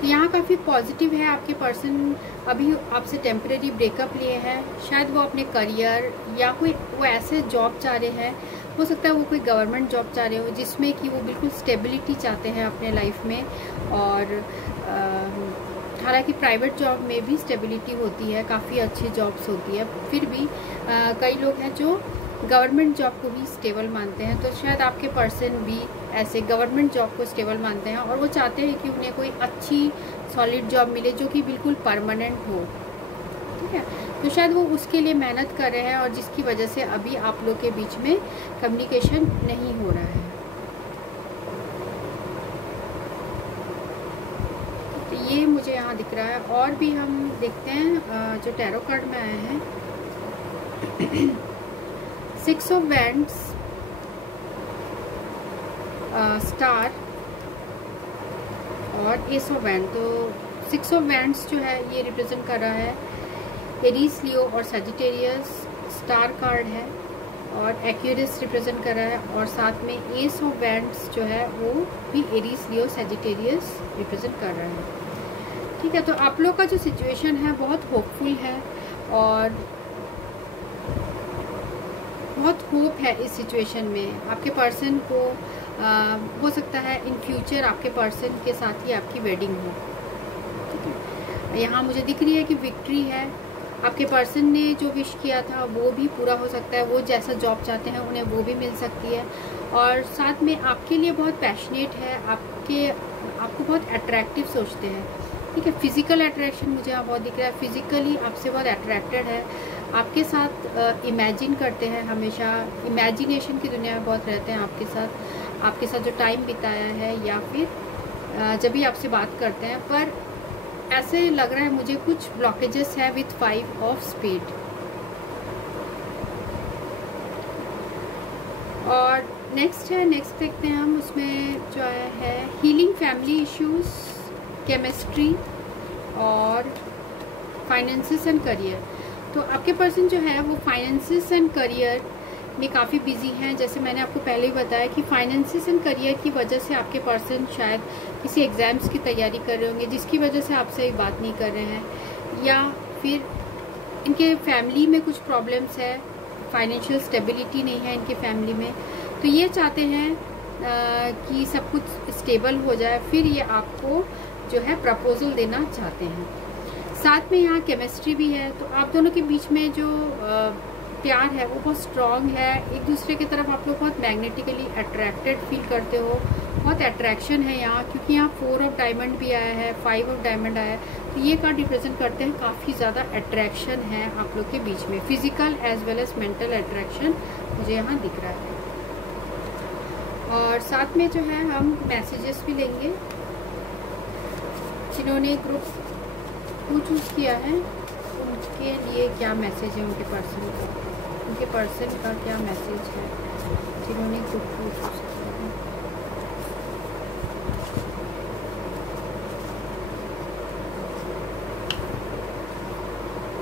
तो यहाँ काफ़ी पॉजिटिव है। आपके पर्सन अभी आपसे टेम्परेरी ब्रेकअप लिए हैं, शायद वो अपने करियर या कोई वो ऐसे जॉब चाह रहे हैं, हो सकता है वो कोई गवर्नमेंट जॉब चाह रहे हो जिसमें कि वो बिल्कुल स्टेबिलिटी चाहते हैं अपने लाइफ में। और हालांकि प्राइवेट जॉब में भी स्टेबिलिटी होती है, काफ़ी अच्छी जॉब्स होती है, फिर भी कई लोग हैं जो गवर्नमेंट जॉब को भी स्टेबल मानते हैं। तो शायद आपके पर्सन भी ऐसे गवर्नमेंट जॉब को स्टेबल मानते हैं, और वो चाहते हैं कि उन्हें कोई अच्छी सॉलिड जॉब मिले जो कि बिल्कुल परमानेंट हो। ठीक है, तो शायद वो उसके लिए मेहनत कर रहे हैं, और जिसकी वजह से अभी आप लोग के बीच में कम्युनिकेशन नहीं हो रहा है। तो ये मुझे यहाँ दिख रहा है। और भी हम देखते हैं जो टैरो कार्ड में आए हैं। 6 ऑफ वैंड्स, स्टार और एस ऑफ वैंड। तो 6 ऑफ वैंड्स जो है ये रिप्रेजेंट कर रहा है एरीज, लियो और सजिटेरियस। स्टार कार्ड है और एक्यूरियस रिप्रेजेंट कर रहा है, और साथ में एस ऑफ वैंड्स जो है वो भी एरीज, लियो, सजिटेरियस रिप्रेजेंट कर रहा है। ठीक है, तो आप लोग का जो सिचुएशन है बहुत होपफुल है और बहुत होप है इस सिचुएशन में। आपके पर्सन को हो सकता है इन फ्यूचर आपके पर्सन के साथ ही आपकी वेडिंग हो। ठीक है, यहाँ मुझे दिख रही है कि विक्ट्री है। आपके पर्सन ने जो विश किया था वो भी पूरा हो सकता है, वो जैसा जॉब चाहते हैं उन्हें वो भी मिल सकती है, और साथ में आपके लिए बहुत पैशनेट है, आपको बहुत अट्रैक्टिव सोचते हैं। ठीक है, फिजिकल अट्रैक्शन मुझे यहाँ बहुत दिख रहा है, फिजिकली आपसे बहुत अट्रैक्टेड है, आपके साथ इमेजिन करते हैं, हमेशा इमेजिनेशन की दुनिया में बहुत रहते हैं आपके साथ जो टाइम बिताया है, या फिर जब भी आपसे बात करते हैं। पर ऐसे लग रहा है मुझे कुछ ब्लॉकेजेस है विथ 5 ऑफ स्पेड। और नेक्स्ट देखते हैं हम, उसमें जो है हीलिंग फैमिली इश्यूज, केमिस्ट्री और फाइनेंसेस एंड करियर। तो आपके पर्सन जो है वो फाइनेंसेस एंड करियर में काफ़ी बिजी हैं। जैसे मैंने आपको पहले ही बताया कि फाइनेंसेस एंड करियर की वजह से आपके पर्सन शायद किसी एग्ज़ाम्स की तैयारी कर रहे होंगे, जिसकी वजह से आपसे बात नहीं कर रहे हैं, या फिर इनके फैमिली में कुछ प्रॉब्लम्स है, फाइनेंशियल स्टेबिलिटी नहीं है इनके फैमिली में। तो ये चाहते हैं कि सब कुछ स्टेबल हो जाए, फिर ये आपको जो है प्रपोजल देना चाहते हैं। साथ में यहाँ केमिस्ट्री भी है। तो आप दोनों के बीच में जो प्यार है वो बहुत स्ट्रॉन्ग है, एक दूसरे की तरफ आप लोग बहुत मैग्नेटिकली अट्रैक्टेड फील करते हो, बहुत अट्रैक्शन है यहाँ, क्योंकि यहाँ 4 ऑफ डायमंड भी आया है, 5 ऑफ डायमंड आया है। तो ये कार्ड रिप्रेजेंट करते हैं काफ़ी ज़्यादा अट्रैक्शन है आप लोग के बीच में, physical as well as mental attraction मुझे यहाँ दिख रहा है। और साथ में जो है हम मैसेजेस भी लेंगे। जिन्होंने ग्रुप को चूज़ किया है उनके लिए क्या मैसेज है, उनके पर्सन का क्या मैसेज है जिन्होंने ग्रुप को चूज़ किया है।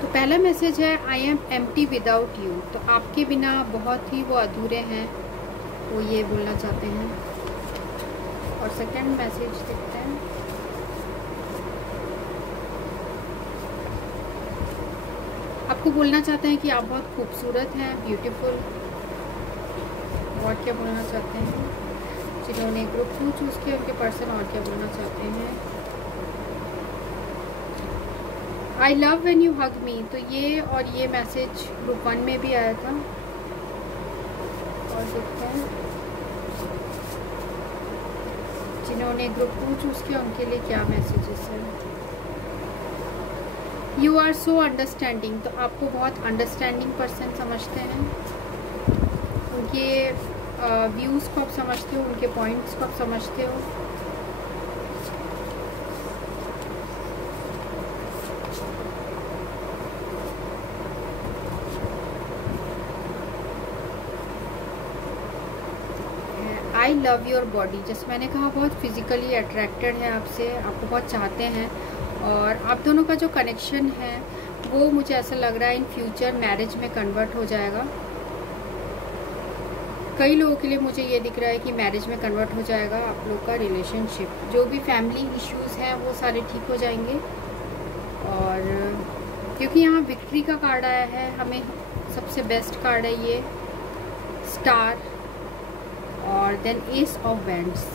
तो पहला मैसेज है I am empty without you. तो आपके बिना बहुत ही वो अधूरे हैं, वो ये बोलना चाहते हैं। और सेकंड मैसेज देखते हैं। आपको बोलना चाहते हैं कि आप बहुत खूबसूरत हैं, ब्यूटीफुल। और क्या बोलना चाहते हैं जिन्होंने ग्रुप 2 चूज़ किया, उनके पर्सन और क्या बोलना चाहते हैं। I love when you hug me. तो ये मैसेज ग्रुप 1 में भी आया था। और देखते हैं जिन्होंने ग्रुप 2 चूज़ किया उनके लिए क्या मैसेजेस हैं। You are so understanding. तो आपको बहुत अंडरस्टैंडिंग पर्सन समझते हैं, उनके व्यूज़ को आप समझते हो, उनके पॉइंट्स को आप समझते हो। I love your body. जैसे मैंने कहा बहुत फिजिकली अट्रैक्टेड है आपसे, आपको बहुत चाहते हैं, और आप दोनों का जो कनेक्शन है वो मुझे ऐसा लग रहा है इन फ्यूचर मैरिज में कन्वर्ट हो जाएगा। कई लोगों के लिए मुझे ये दिख रहा है कि मैरिज में कन्वर्ट हो जाएगा आप लोग का रिलेशनशिप। जो भी फैमिली इश्यूज हैं वो सारे ठीक हो जाएंगे। और क्योंकि यहाँ विक्ट्री का कार्ड आया है, हमें सबसे बेस्ट कार्ड है ये स्टार और देन एस ऑफ वैंड्स।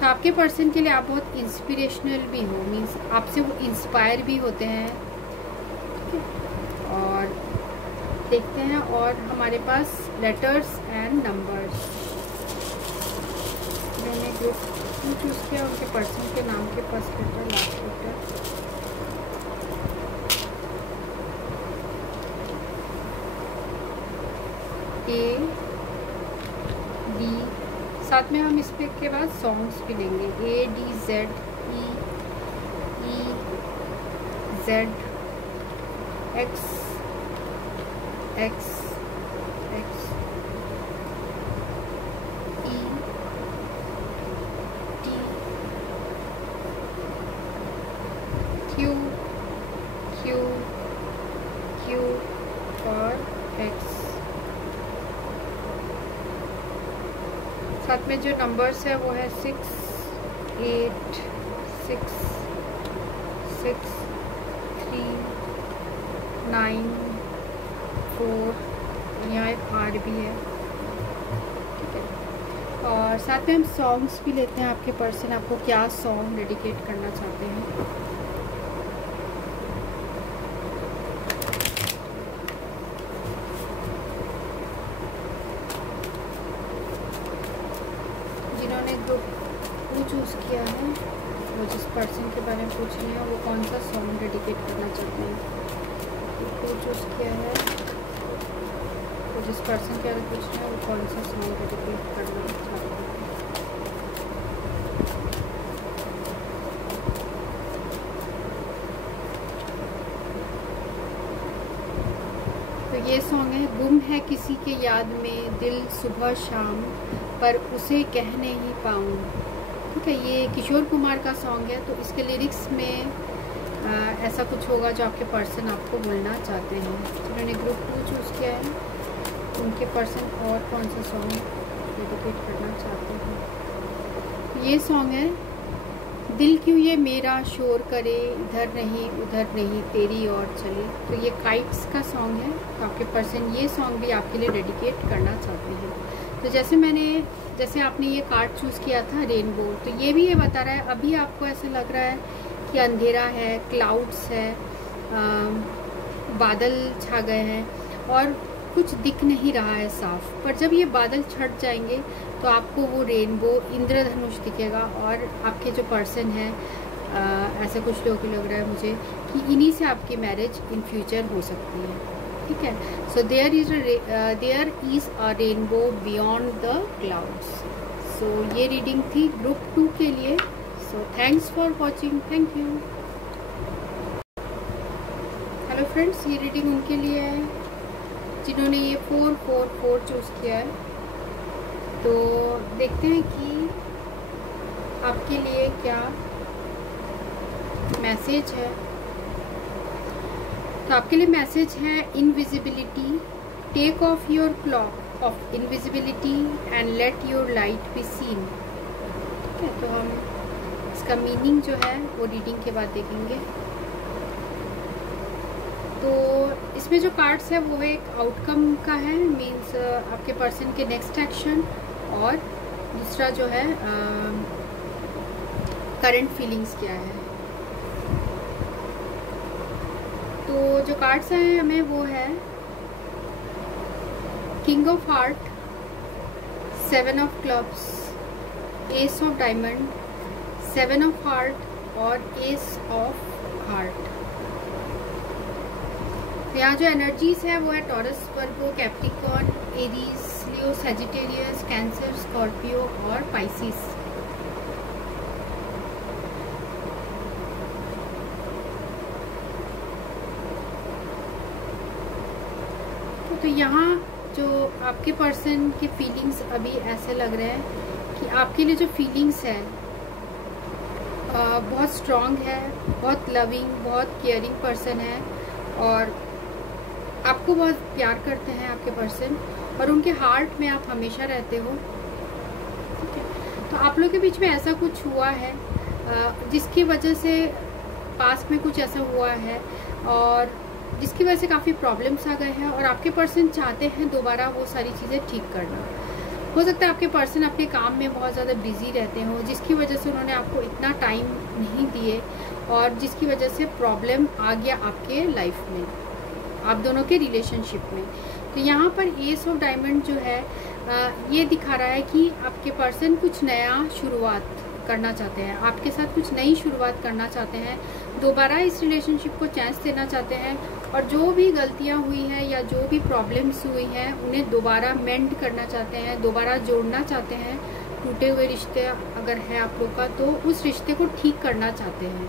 तो आपके पर्सन के लिए आप बहुत इंस्पिरेशनल भी हो, मीन्स आपसे वो इंस्पायर भी होते हैं। ठीक है, और देखते हैं और हमारे पास लेटर्स एंड नंबर्स। मैंने ग्रुप चूज़ किया, उनके पर्सन के नाम के first letter, last letter. A D, साथ में हम इस पे के बाद सॉन्ग्स भी लेंगे। A D Z E E Z X X X E साथ में जो नंबर्स है वो है 6, 8, 6, 6, 3, 9, 4, यहाँ एक R भी है, ठीक है। और साथ में हम सॉन्ग्स भी लेते हैं। आपके पर्सन आपको क्या सॉन्ग डेडिकेट करना चाहते हैं। जिन्होंने ग्रुप चूज़ किया है, वो जिस पर्सन के बारे में पूछ रहे हैं वो कौन सा सॉन्ग डेडिकेट करना चाहते हैं। ग्रुप चूज़ किया है, वो जिस पर्सन के बारे में पूछ रहे हैं वो कौन सा सॉन्ग डेडिकेट करना चाहते हैं। तो ये सॉन्ग है, गुम है किसी के याद में दिल सुबह शाम, पर उसे कह नहीं पाऊँ, ठीक है। ये किशोर कुमार का सॉन्ग है। तो इसके लिरिक्स में ऐसा कुछ होगा जो आपके पर्सन आपको बोलना चाहते हैं। जिन्होंने ग्रुप 2 चूज़ किया है उनके पर्सन और कौन सा सॉन्ग डेडिकेट करना चाहते हैं। तो ये सॉन्ग है, दिल क्यों ये मेरा शोर करे, इधर नहीं उधर नहीं तेरी ओर चले। तो ये काइट्स का सॉन्ग है। तो आपके पर्सन ये सॉन्ग भी आपके लिए डेडिकेट करना चाहते हैं। तो जैसे आपने ये कार्ड चूज़ किया था रेनबो, तो ये भी ये बता रहा है अभी आपको ऐसा लग रहा है कि अंधेरा है, क्लाउड्स है, बादल छा गए हैं और कुछ दिख नहीं रहा है साफ। पर जब ये बादल छट जाएंगे तो आपको वो रेनबो इंद्रधनुष दिखेगा और आपके जो पर्सन है, ऐसे कुछ लोगों को लग रहा है मुझे कि इन्हीं से आपकी मैरिज इन फ्यूचर हो सकती है, ठीक है। So there is a rainbow beyond the clouds. So ये रीडिंग थी ग्रुप 2 के लिए। So thanks for watching, thank you. Hello friends, ये रीडिंग उनके लिए है जिन्होंने ये 444 चूज़ किया है। तो देखते हैं कि आपके लिए क्या मैसेज है। तो आपके लिए मैसेज है invisibility, take off your cloak of invisibility and let your light be seen, ठीक है। तो हम इसका मीनिंग जो है वो रीडिंग के बाद देखेंगे। तो इसमें जो कार्ड्स है वो एक आउटकम का है, मीन्स आपके पर्सन के नेक्स्ट एक्शन, और दूसरा जो है करंट फीलिंग्स क्या है। तो जो कार्ड्स हैं हमें वो है king of heart, 7 of clubs, S of diamond, 7 of heart और एस ऑफ हार्ट। तो यहाँ जो एनर्जीज है वो है टॉरस, वर्गो, कैप्रिकॉर्न, एरीज, लियो, सजिटेरियस, कैंसर, स्कॉर्पियो और पाइसिस। तो यहाँ जो आपके पर्सन के फीलिंग्स अभी ऐसे लग रहे हैं कि आपके लिए जो फीलिंग्स है बहुत स्ट्रॉन्ग है, बहुत लविंग, बहुत केयरिंग पर्सन है और आपको बहुत प्यार करते हैं आपके पर्सन, और उनके हार्ट में आप हमेशा रहते हो, ठीक है। तो आप लोग के बीच में ऐसा कुछ हुआ है जिसकी वजह से पास्ट में कुछ ऐसा हुआ है और जिसकी वजह से काफ़ी प्रॉब्लम्स आ गए हैं और आपके पर्सन चाहते हैं दोबारा वो सारी चीज़ें ठीक करना। हो सकता है आपके पर्सन अपने काम में बहुत ज़्यादा बिजी रहते हो, जिसकी वजह से उन्होंने आपको इतना टाइम नहीं दिए और जिसकी वजह से प्रॉब्लम आ गया आपके लाइफ में, आप दोनों के रिलेशनशिप में। तो यहाँ पर एस ऑफ डायमंड जो है ये दिखा रहा है कि आपके पर्सन कुछ नया शुरुआत करना चाहते हैं, आपके साथ कुछ नई शुरुआत करना चाहते हैं, दोबारा इस रिलेशनशिप को चांस देना चाहते हैं और जो भी गलतियां हुई हैं या जो भी प्रॉब्लम्स हुई हैं उन्हें दोबारा मेंड करना चाहते हैं, दोबारा जोड़ना चाहते हैं। टूटे हुए रिश्ते अगर है आप लोग का तो उस रिश्ते को ठीक करना चाहते हैं,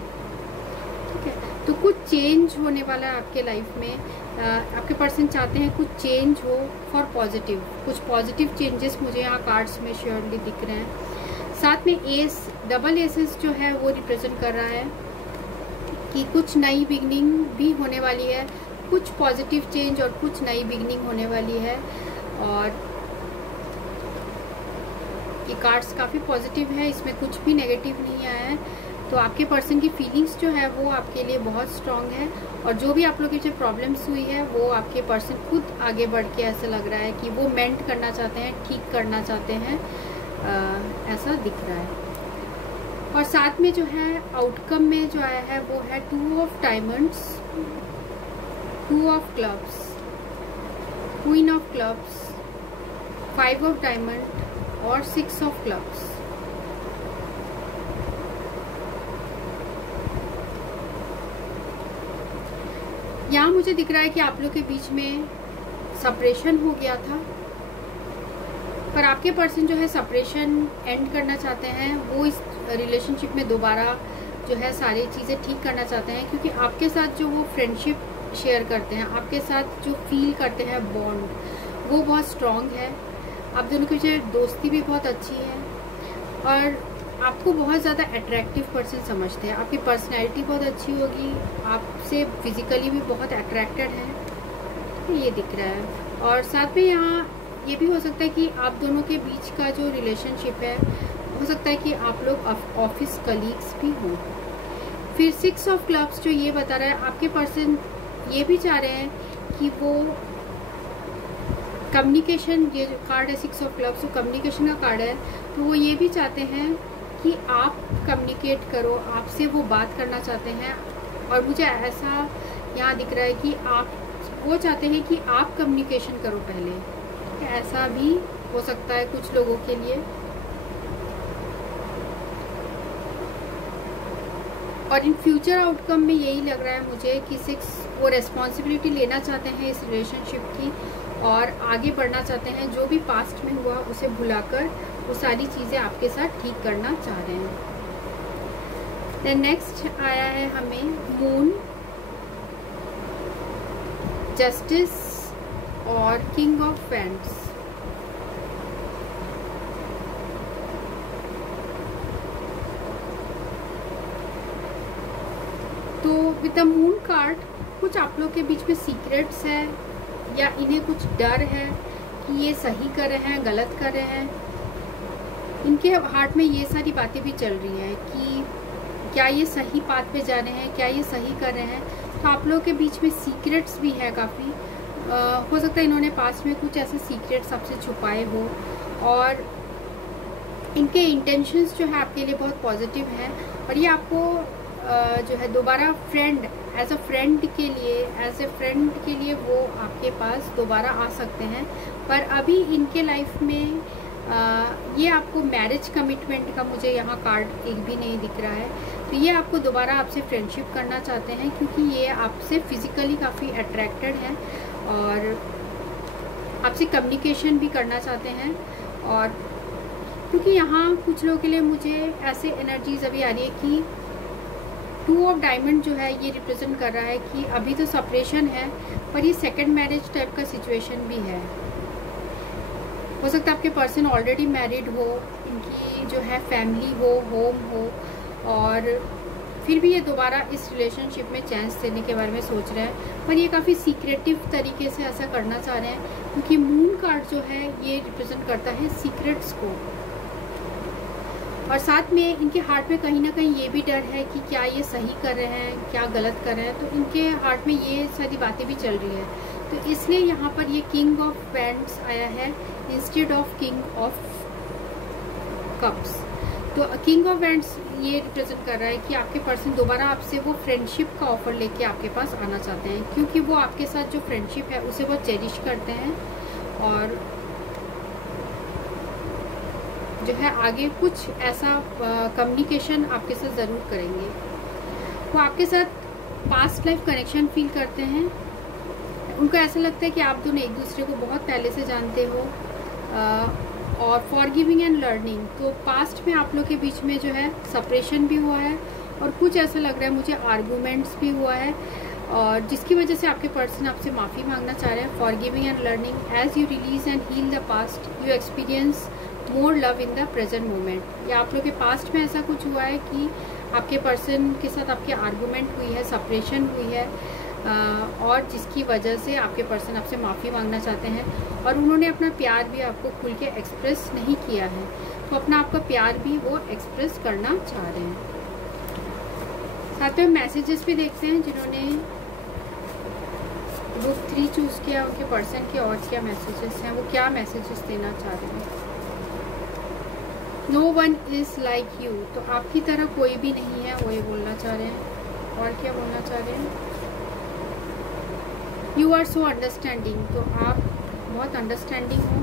ठीक है। तो कुछ चेंज होने वाला है आपके लाइफ में, आपके पर्सन चाहते हैं कुछ चेंज हो फॉर पॉजिटिव, कुछ पॉजिटिव चेंजेस मुझे यहाँ कार्ड्स में श्योरली दिख रहे हैं। साथ में एस, डबल एसेस जो है वो रिप्रेजेंट कर रहा है कि कुछ नई बिगनिंग भी होने वाली है, कुछ पॉजिटिव चेंज और कुछ नई बिगनिंग होने वाली है। और ये कार्ड्स काफ़ी पॉजिटिव है, इसमें कुछ भी नेगेटिव नहीं आया है। तो आपके पर्सन की फीलिंग्स जो है वो आपके लिए बहुत स्ट्रांग है, और जो भी आप लोगों की जो प्रॉब्लम्स हुई है वो आपके पर्सन खुद आगे बढ़ के ऐसा लग रहा है कि वो मेंट करना चाहते हैं, ठीक करना चाहते हैं, ऐसा दिख रहा है। और साथ में जो है आउटकम में जो आया है वो है 2 of diamonds, 2 of clubs, queen of clubs, 5 of diamond और 6 ऑफ क्लब्स। यहाँ मुझे दिख रहा है कि आप लोग के बीच में सेपरेशन हो गया था, पर आपके पर्सन जो है सेपरेशन एंड करना चाहते हैं, वो इस रिलेशनशिप में दोबारा जो है सारी चीज़ें ठीक करना चाहते हैं, क्योंकि आपके साथ जो वो फ्रेंडशिप शेयर करते हैं, आपके साथ जो फील करते हैं बॉन्ड, वो बहुत स्ट्रॉन्ग है। आप दोनों की जो दोस्ती भी बहुत अच्छी है, और आपको बहुत ज़्यादा अट्रैक्टिव पर्सन समझते हैं। आपकी पर्सनैलिटी बहुत अच्छी होगी, आपसे फिजिकली भी बहुत अट्रैक्टेड है, ये दिख रहा है। और साथ में यहाँ ये भी हो सकता है कि आप दोनों के बीच का जो रिलेशनशिप है, हो सकता है कि आप लोग ऑफिस कलीग्स भी हों। फिर 6 ऑफ क्लब्स जो ये बता रहा है, आपके पर्सन ये भी चाह रहे हैं कि वो कम्युनिकेशन, ये जो कार्ड है 6 ऑफ क्लब्स, तो कम्युनिकेशन का कार्ड है, तो वो ये भी चाहते हैं कि आप कम्युनिकेट करो, आपसे वो बात करना चाहते हैं। और मुझे ऐसा यहाँ दिख रहा है कि वो चाहते हैं कि आप कम्युनिकेशन करो पहले, ऐसा भी हो सकता है कुछ लोगों के लिए। और इन फ्यूचर आउटकम में यही लग रहा है मुझे कि 6 वो रेस्पॉन्सिबिलिटी लेना चाहते हैं इस रिलेशनशिप की, और आगे बढ़ना चाहते हैं। जो भी पास्ट में हुआ उसे भुलाकर वो सारी चीज़ें आपके साथ ठीक करना चाह रहे हैं। देन नेक्स्ट आया है हमें मून, जस्टिस और किंग ऑफ वैंड्स। तो विद द मून कार्ड कुछ आप लोग के बीच में सीक्रेट्स है, या इन्हें कुछ डर है कि ये सही कर रहे हैं गलत कर रहे हैं। इनके हार्ट में ये सारी बातें भी चल रही है कि क्या ये सही पाथ पे जा रहे हैं, क्या ये सही कर रहे हैं। तो आप लोगों के बीच में सीक्रेट्स भी है काफ़ी। हो सकता है इन्होंने पास्ट में कुछ ऐसे सीक्रेट्स आपसे छुपाए हो, और इनके इंटेंशंस जो है आपके लिए बहुत पॉजिटिव हैं, और ये आपको जो है दोबारा फ्रेंड, एज अ फ्रेंड के लिए वो आपके पास दोबारा आ सकते हैं। पर अभी इनके लाइफ में ये आपको मैरिज कमिटमेंट का मुझे यहाँ कार्ड एक भी नहीं दिख रहा है। तो ये आपको दोबारा आपसे फ्रेंडशिप करना चाहते हैं, क्योंकि ये आपसे फिजिकली काफ़ी अट्रैक्टेड हैं, और आपसे कम्युनिकेशन भी करना चाहते हैं। और क्योंकि यहाँ कुछ लोगों के लिए मुझे ऐसे एनर्जीज अभी आ रही है कि 2 ऑफ डायमंड जो है ये रिप्रेजेंट कर रहा है कि अभी तो सेपरेशन है, पर ये सेकंड मैरिज टाइप का सिचुएशन भी है। हो सकता है आपके पर्सन ऑलरेडी मैरिड हो, इनकी जो है फैमिली हो, होम हो, और फिर भी ये दोबारा इस रिलेशनशिप में चांस देने के बारे में सोच रहे हैं, पर ये काफ़ी सीक्रेटिव तरीके से ऐसा करना चाह रहे हैं, क्योंकि मून कार्ड जो है ये रिप्रेजेंट करता है सीक्रेट्स को। और साथ में इनके हार्ट में कहीं ना कहीं ये भी डर है कि क्या ये सही कर रहे हैं, क्या गलत कर रहे हैं। तो इनके हार्ट में ये सारी बातें भी चल रही है, तो इसलिए यहाँ पर ये किंग ऑफ वैंड्स आया है instead of king of cups. तो किंग ऑफ वैंड्स ये रिप्रेजेंट कर रहा है कि आपके पर्सन दोबारा आपसे वो फ्रेंडशिप का ऑफर लेके आपके पास आना चाहते हैं, क्योंकि वो आपके साथ जो फ्रेंडशिप है उसे बहुत चेरिश करते हैं, और जो है आगे कुछ ऐसा कम्युनिकेशन आपके साथ ज़रूर करेंगे। वो आपके साथ पास्ट लाइफ कनेक्शन फील करते हैं। उनको ऐसा लगता है कि आप दोनों एक दूसरे को बहुत पहले से जानते हो, और फॉरगिविंग एंड लर्निंग। तो पास्ट में आप लोग के बीच में जो है सेपरेशन भी हुआ है, और कुछ ऐसा लग रहा है मुझे आर्गूमेंट्स भी हुआ है, और जिसकी वजह से आपके पर्सन आपसे माफ़ी मांगना चाह रहे हैं। Forgiving and learning, as you release and heal the past you experience more love in the present moment. या आप लोग के पास्ट में ऐसा कुछ हुआ है कि आपके पर्सन के साथ आपकी आर्गूमेंट हुई है, सेपरेशन हुई है, और जिसकी वजह से आपके पर्सन आपसे माफ़ी मांगना चाहते हैं और उन्होंने अपना प्यार भी आपको खुल के एक्सप्रेस नहीं किया है, तो अपना आपका प्यार भी वो एक्सप्रेस करना चाह रहे हैं। साथ में मैसेजेस भी देखते हैं जिन्होंने ग्रुप 3 चूज़ किया, उनके पर्सन के और क्या मैसेजेस हैं, वो क्या मैसेजेस देना चाह रहे हैं। No one is like you, तो आपकी तरह कोई भी नहीं है, वो ये बोलना चाह रहे हैं। और क्या बोलना चाह रहे हैं, यू आर सो अंडरस्टैंडिंग, तो आप बहुत अंडरस्टैंडिंग हो।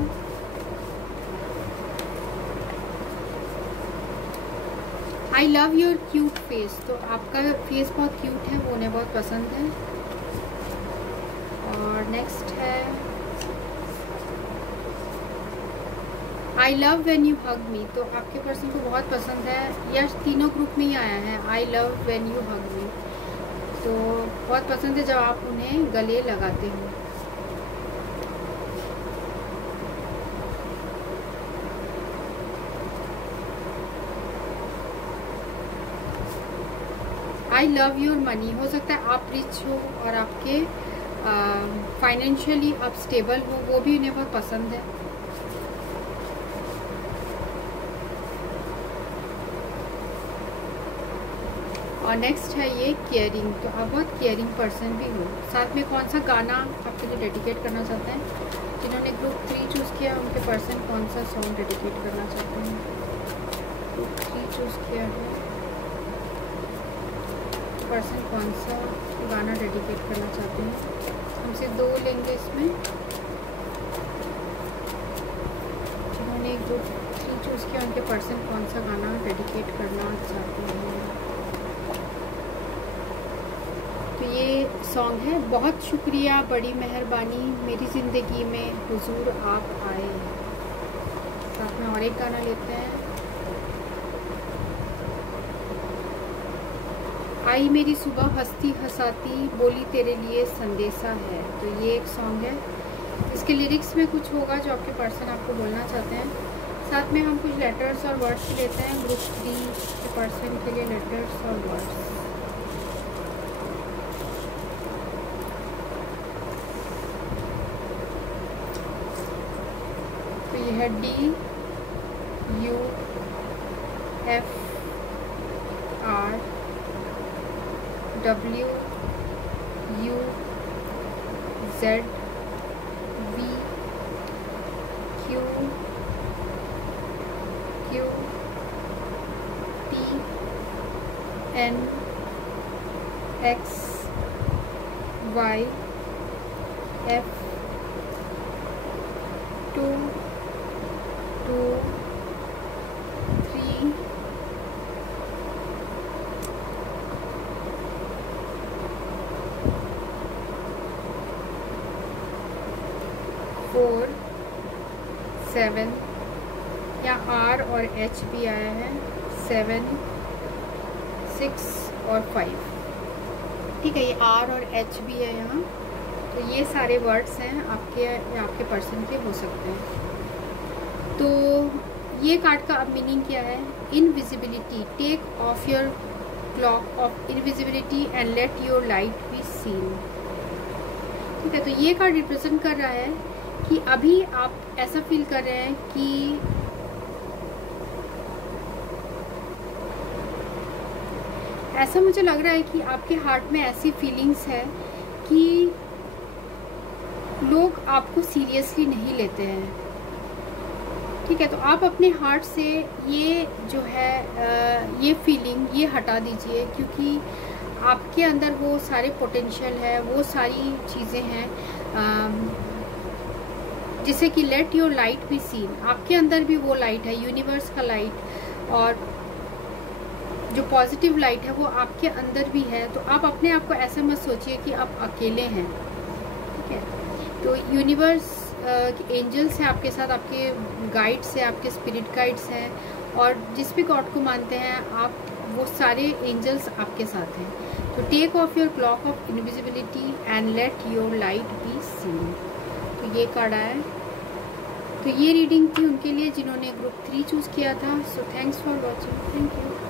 I love your cute face, तो आपका फेस बहुत क्यूट है, वो उन्हें बहुत पसंद है। और नेक्स्ट है I love when you hug me, तो आपके पर्सन को बहुत पसंद है, या तीनों ग्रुप में ही आया है I love when you hug me, तो बहुत पसंद है जब आप उन्हें गले लगाते हो। आई लव योर मनी, हो सकता है आप रिच हो और आपके फाइनेंशियली आप स्टेबल हो, वो भी उन्हें बहुत पसंद है। और नेक्स्ट है ये केयरिंग, तो आप बहुत केयरिंग पर्सन भी हो। साथ में कौन सा गाना आपके लिए डेडिकेट करना चाहते हैं, जिन्होंने ग्रुप 3 चूज़ किया उनके पर्सन कौन सा सॉन्ग डेडिकेट करना चाहते हैं। ग्रुप 3 चूज़ किया है, पर्सन कौन सा गाना डेडिकेट करना चाहते हैं। हमसे 2 लेंगे इसमें, जिन्होंने ग्रुप 3 चूज़ किया उनके पर्सन कौन सा गाना डेडिकेट करना चाहते हैं। तो ये सॉन्ग है, बहुत शुक्रिया बड़ी मेहरबानी मेरी ज़िंदगी में हुजूर आप आए। साथ में और एक गाना लेते हैं, आई मेरी सुबह हंसती हंसाती बोली तेरे लिए संदेशा है, तो ये एक सॉन्ग है। इसके लिरिक्स में कुछ होगा जो आपके पर्सन आपको बोलना चाहते हैं। साथ में हम कुछ लेटर्स और वर्ड्स लेते हैं ग्रुप 3 के पर्सन के लिए, लेटर्स और वर्ड्स। तो ये है DUFR WZVQQTNXYF 2 2 3 4 7, यहाँ R और H भी आया है, 7 6 और 5, ठीक है, ये R और H भी है यहाँ। तो ये सारे वर्ड्स हैं आपके पर्सन के हो सकते हैं। तो ये कार्ड का अब मीनिंग क्या है, invisibility, take off your cloak of invisibility and let your light be seen, ठीक है। तो ये कार्ड रिप्रेजेंट कर रहा है कि अभी आप ऐसा फील कर रहे हैं कि ऐसा मुझे लग रहा है कि आपके हार्ट में ऐसी फीलिंग्स है कि लोग आपको सीरियसली नहीं लेते हैं, ठीक है। तो आप अपने हार्ट से ये जो है ये फीलिंग ये हटा दीजिए, क्योंकि आपके अंदर वो सारे पोटेंशियल है, वो सारी चीज़ें हैं जिसे कि late your light be scene, आपके अंदर भी वो लाइट है, यूनिवर्स का लाइट, और जो पॉजिटिव लाइट है वो आपके अंदर भी है। तो आप अपने आप को ऐसा मत सोचिए कि आप अकेले हैं, ठीक है। तो यूनिवर्स एंजल्स हैं आपके साथ, आपके गाइड्स हैं, आपके स्पिरिट गाइड्स हैं, और जिस भी गॉड को मानते हैं आप, वो सारे एंजल्स आपके साथ हैं। तो take off your cloak of invisibility and let your light be seen, तो ये कार्ड आया है। तो ये रीडिंग थी उनके लिए जिन्होंने ग्रुप 3 चूज़ किया था। सो thanks for watching, thank you.